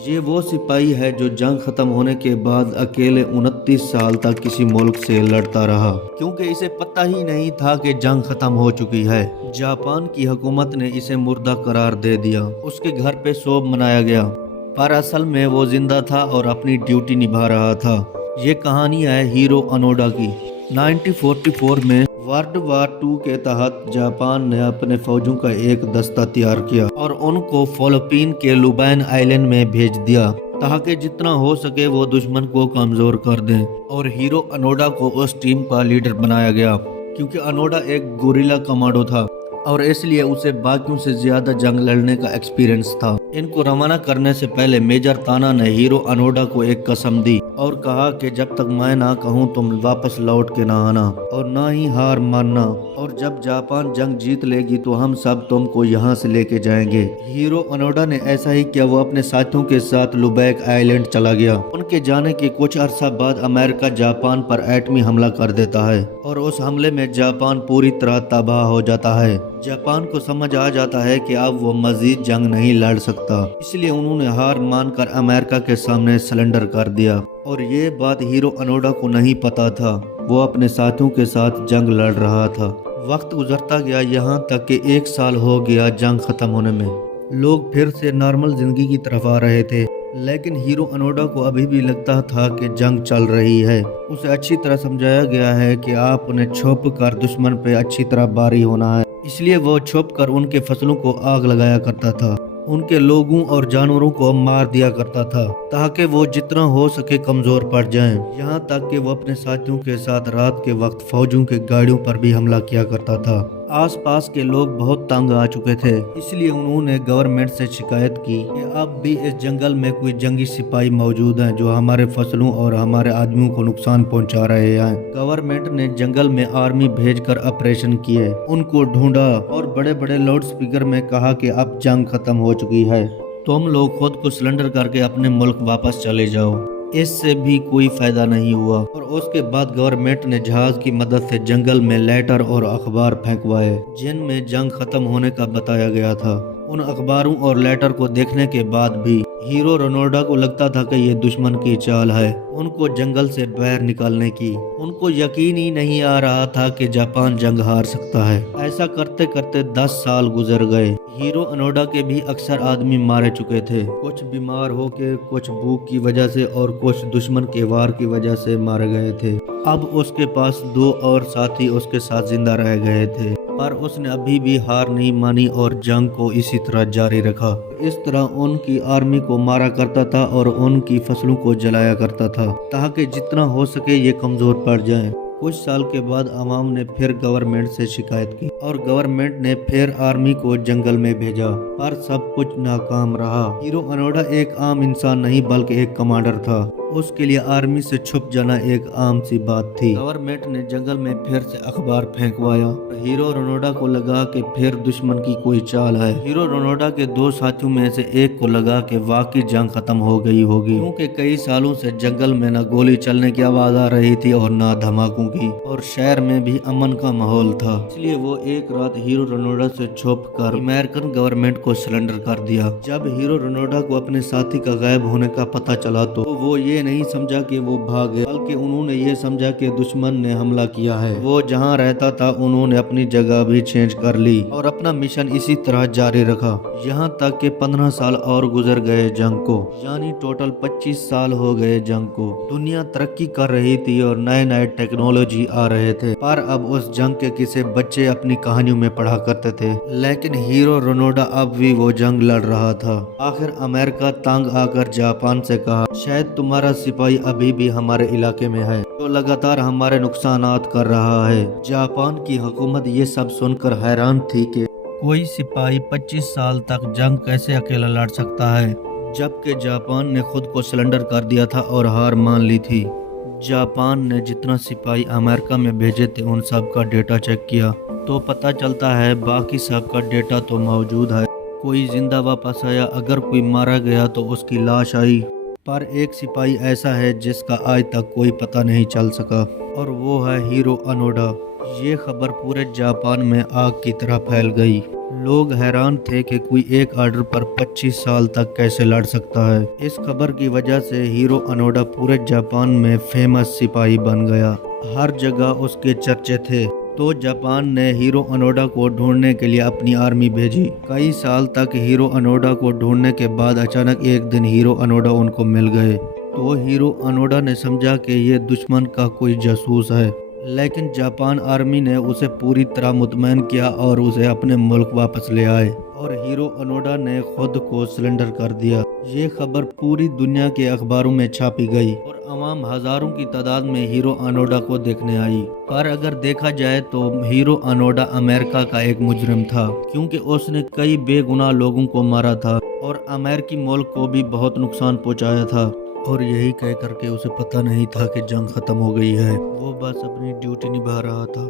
یہ وہ سپاہی ہے جو جنگ ختم ہونے کے بعد اکیلے 29 سال تک کسی ملک سے لڑتا رہا، کیونکہ اسے پتہ ہی نہیں تھا کہ جنگ ختم ہو چکی ہے۔ جاپان کی حکومت نے اسے مردہ قرار دے دیا۔ اس کے گھر پہ شوگ منایا گیا، پر اصل میں وہ زندہ تھا اور اپنی ڈیوٹی نبھا رہا تھا۔ یہ کہانی ہے ہیرو انوڈا کی۔ 1944 میں ورلڈ وار 2 کے تحت جاپان نے اپنے فوجوں کا ایک دستہ تیار کیا اور ان کو فلپائن کے لوبین آئلینڈ میں بھیج دیا تاکہ جتنا ہو سکے وہ دشمن کو کمزور کر دیں، اور ہیرو انوڈا کو اس ٹیم کا لیڈر بنایا گیا کیونکہ انوڈا ایک گوریلا کمانڈو تھا اور اس لیے اسے باقیوں سے زیادہ جنگ لڑنے کا ایکسپیرینس تھا۔ ان کو روانہ کرنے سے پہلے میجر تانا نے ہیرو انوڈا کو ایک قسم دی اور کہا کہ جب تک میں نہ کہوں تم واپس لوٹ کے نہ آنا اور نہ ہی ہار ماننا، اور جب جاپان جنگ جیت لے گی تو ہم سب تم کو یہاں سے لے کے جائیں گے۔ ہیرو انوڈا نے ایسا ہی کیا۔ وہ اپنے ساتھیوں کے ساتھ لوبیک آئلینڈ چلا گیا۔ ان کے جانے کے کچھ عرصہ بعد امریکہ جاپان پر ایٹمی حملہ کر دیتا ہے اور اس حملے میں جاپان پوری طرح تباہ ہو جاتا ہے۔ جاپان کو سمجھ آ جاتا ہے کہ اب وہ مزید جنگ نہیں لڑ سکتا، اس لیے انہوں نے ہار مان کر امریکہ کے سامنے سرنڈر کر دیا، اور یہ بات ہیرو انوڈا کو نہیں پتا تھا۔ وہ اپنے ساتھیوں کے ساتھ جنگ لڑ رہا تھا۔ وقت گزرتا گیا، یہاں تک کہ 1 سال ہو گیا جنگ ختم ہونے میں۔ لوگ پھر سے نارمل زندگی کی طرف آ رہے تھے، لیکن ہیرو انوڈا کو ابھی بھی لگتا تھا کہ جنگ چل رہی ہے۔ اسے اچھی طرح سمجھایا گیا ہے کہ آپ نے چھپ کر دشمن پہ اچھی طرح باری ہونا ہے، اس لیے وہ چھپ کر ان کے فصلوں کو آگ لگایا کرتا تھا، ان کے لوگوں اور جانوروں کو مار دیا کرتا تھا تاکہ وہ جتنا ہو سکے کمزور پڑ جائیں۔ یہاں تک کہ وہ اپنے ساتھیوں کے ساتھ رات کے وقت فوجوں کے گاڑیوں پر بھی حملہ کیا کرتا تھا۔ آس پاس کے لوگ بہت تنگ آ چکے تھے، اس لیے انہوں نے گورنمنٹ سے شکایت کی کہ اب بھی اس جنگل میں کوئی جنگی سپاہی موجود ہیں جو ہمارے فصلوں اور ہمارے آدمیوں کو نقصان پہنچا رہے ہیں۔ گورنمنٹ نے جنگل میں آرمی بھیج کر آپریشن کیے، ان کو ڈھونڈا اور بڑے بڑے لاؤڈ سپیکر میں کہا کہ اب جنگ ختم ہو چکی ہے، تم لوگ خود کو سرنڈر کر کے اپنے ملک واپس چلے جاؤ۔ اس سے بھی کوئی فائدہ نہیں ہوا، اور اس کے بعد گورنمنٹ نے جہاز کی مدد سے جنگل میں لیٹر اور اخبار پھینکوائے جن میں جنگ ختم ہونے کا بتایا گیا تھا۔ ان اخباروں اور لیٹر کو دیکھنے کے بعد بھی ہیرو انوڈا کو لگتا تھا کہ یہ دشمن کی چال ہے ان کو جنگل سے باہر نکالنے کی۔ ان کو یقین ہی نہیں آ رہا تھا کہ جاپان جنگ ہار سکتا ہے۔ ایسا کرتے کرتے 10 سال گزر گئے۔ ہیرو انوڈا کے بھی اکثر آدمی مارے چکے تھے، کچھ بیمار ہو کے، کچھ بھوک کی وجہ سے اور کچھ دشمن کے وار کی وجہ سے مارے گئے تھے۔ اب اس کے پاس 2 اور ساتھی اس کے ساتھ زندہ رہ گئے تھے، پر اس نے ابھی بھی ہار نہیں مانی اور جنگ کو اسی طرح جاری رکھا۔ اس طرح ان کی آرمی کو مارا کرتا تھا اور ان کی فصلوں کو جلایا کرتا تھا تاکہ جتنا ہو سکے یہ کمزور پڑ جائیں۔ کچھ سال کے بعد عوام نے پھر گورنمنٹ سے شکایت کی اور گورنمنٹ نے پھر آرمی کو جنگل میں بھیجا، پر سب کچھ ناکام رہا۔ ہیرو انوڈا ایک عام انسان نہیں بلکہ ایک کمانڈر تھا۔ اس کے لیے آرمی سے چھپ جانا ایک عام سی بات تھی۔ گورنمنٹ نے جنگل میں پھر سے اخبار پھینکوایا۔ ہیرو انوڈا کو لگا کہ پھر دشمن کی کوئی چال ہے۔ ہیرو انوڈا کے 2 ساتھیوں میں سے ایک کو لگا کہ واقعی جنگ ختم ہو گئی ہوگی، کیونکہ کئی سالوں سے جنگل میں نہ گولی چلنے کی آواز آ رہی تھی اور نہ دھماکوں کی، اور شہر میں بھی امن کا ماحول تھا۔ اس لیے وہ ایک رات ہیرو انوڈا سے چھپ کر امریکن گورنمنٹ کو سرنڈر کر دیا۔ جب ہیرو انوڈا کو اپنے ساتھی کا غائب ہونے کا پتہ چلا تو وہ یہ نہیں سمجھا کہ وہ بھاگ گیا، بلکہ انہوں نے یہ سمجھا کہ دشمن نے حملہ کیا ہے۔ وہ جہاں رہتا تھا انہوں نے اپنی جگہ بھی چینج کر لی اور اپنا مشن اسی طرح جاری رکھا، یہاں تک کہ 15 سال اور گزر گئے جنگ کو، یعنی ٹوٹل 25 سال ہو گئے جنگ کو۔ دنیا ترقی کر رہی تھی اور نئے نئے ٹیکنالوجی آ رہے تھے، پر اب اس جنگ کے قصے بچے اپنی کہانیوں میں پڑھا کرتے تھے، لیکن ہیرو انوڈا اب بھی وہ جنگ لڑ رہا تھا۔ آخر امریکہ تنگ آ کر جاپان سے کہا، شاید تمہارا سپاہی ابھی بھی ہمارے علاقے میں ہے جو لگاتار ہمارے نقصانات کر رہا ہے۔ جاپان کی حکومت یہ سب سن کر حیران تھی کہ کوئی سپاہی 25 سال تک جنگ کیسے اکیلا لڑ سکتا ہے، جبکہ جاپان نے خود کو سرنڈر کر دیا تھا اور ہار مان لی تھی۔ جاپان نے جتنا سپاہی امریکہ میں بھیجے تھے ان سب کا ڈیٹا چیک کیا تو پتہ چلتا ہے باقی سب کا ڈیٹا تو موجود ہے۔ کوئی زندہ واپس آیا، اگر کوئی مارا گیا تو اس کی لاش آئی، پر ایک سپاہی ایسا ہے جس کا آج تک کوئی پتہ نہیں چل سکا، اور وہ ہے ہیرو انوڈا۔ یہ خبر پورے جاپان میں آگ کی طرح پھیل گئی۔ لوگ حیران تھے کہ کوئی ایک آرڈر پر 25 سال تک کیسے لڑ سکتا ہے۔ اس خبر کی وجہ سے ہیرو انوڈا پورے جاپان میں فیمس سپاہی بن گیا، ہر جگہ اس کے چرچے تھے۔ تو جاپان نے ہیرو انوڈا کو ڈھونڈنے کے لیے اپنی آرمی بھیجی۔ کئی سال تک ہیرو انوڈا کو ڈھونڈنے کے بعد اچانک ایک دن ہیرو انوڈا ان کو مل گئے۔ تو ہیرو انوڈا نے سمجھا کہ یہ دشمن کا کوئی جاسوس ہے، لیکن جاپان آرمی نے اسے پوری طرح مطمئن کیا اور اسے اپنے ملک واپس لے آئے، اور ہیرو انوڈا نے خود کو سرنڈر کر دیا۔ یہ خبر پوری دنیا کے اخباروں میں چھاپی گئی اور عوام ہزاروں کی تعداد میں ہیرو انوڈا کو دیکھنے آئی۔ پر اگر دیکھا جائے تو ہیرو انوڈا امریکہ کا ایک مجرم تھا، کیونکہ اس نے کئی بے گناہ لوگوں کو مارا تھا اور امریکی ملک کو بھی بہت نقصان پہنچایا تھا۔ اور یہی کہہ کر کے اسے پتہ نہیں تھا کہ جنگ ختم ہو گئی ہے، وہ بس اپنی ڈیوٹی نبھا رہا تھا۔